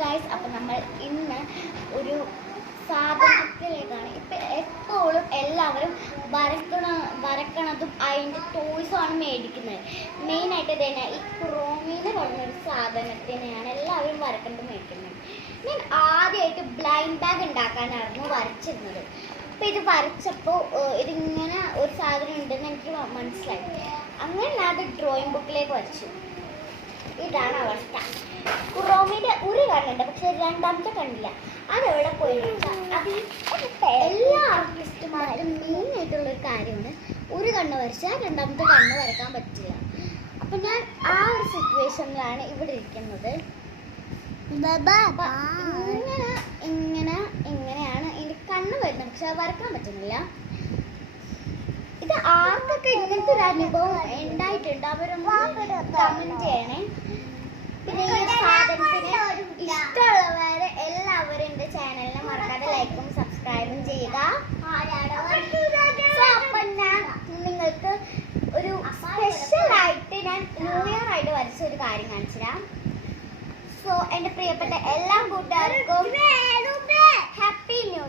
Guys, അപ്പം നമ്മൾ ഇന്ന് ഒരു സാധനത്തിലേക്കാണ്. ഇപ്പം എപ്പോഴും എല്ലാവരും വരക്കണതും അതിൻ്റെ ടോയ്സുമാണ് മേടിക്കുന്നത്. മെയിനായിട്ട് തന്നെ ഈ ക്രോമീന്ന് പറഞ്ഞൊരു സാധനത്തിനെയാണ് എല്ലാവരും വരക്കണത് മേടിക്കുന്നത്. ഞാൻ ആദ്യമായിട്ട് ബ്ലൈൻഡ് ബാഗ് ഉണ്ടാക്കാനായിരുന്നു വരച്ചിരുന്നത്. അപ്പോൾ ഇത് വരച്ചപ്പോൾ ഇതിങ്ങനെ ഒരു സാധനം ഉണ്ടെന്ന് എനിക്ക് മനസ്സിലായി. അങ്ങനെ ഞാൻ അത് ഡ്രോയിങ് ബുക്കിലേക്ക് വരച്ചു. ഇതാണ് അവസ്ഥ. ക്രോമിന്റെ ഒരു കണ്ണുണ്ട്, പക്ഷെ രണ്ടാമത്തെ കണ്ണില്ല. അതെവിടെ പോയി അത് എല്ലാ ആർട്ടിസ്റ്റുമാരും മെയിൻ ആയിട്ടുള്ളൊരു കാര്യമാണ്. ഒരു കണ്ണ് വരച്ചാൽ രണ്ടാമത്തെ കണ്ണ് വരക്കാൻ പറ്റില്ല. അപ്പം ഞാൻ ആ ഒരു സിറ്റുവേഷനിലാണ് ഇവിടെ ഇരിക്കുന്നത്. ഇങ്ങനെയാണ് എനിക്ക് കണ്ണ് വരുന്നത്, പക്ഷെ അത് വരക്കാൻ പറ്റുന്നില്ല. ഇത് ആർക്കൊക്കെ ഇങ്ങനത്തെ ഒരു അനുഭവം ഉണ്ടായിട്ടുണ്ട് അവരൊന്ന് കമന്റ് ചെയ്യണേ. പിന്നെ ഈ സാധനത്തിന് ഇഷ്ടമുള്ളവരെ എല്ലാവരും എൻ്റെ ചാനലിനെ മറക്കാതെ ലൈക്കും സബ്സ്ക്രൈബും ചെയ്യുക. അപ്പം ഞാൻ നിങ്ങൾക്ക് ഒരു സ്പെഷ്യലായിട്ട് ഞാൻ ന്യൂ ഇയർ ആയിട്ട് വരച്ച ഒരു കാര്യം കാണിച്ചു തരാം. സോ എൻ്റെ പ്രിയപ്പെട്ട എല്ലാ കൂട്ടുകാർക്കും ഹാപ്പി ന്യൂ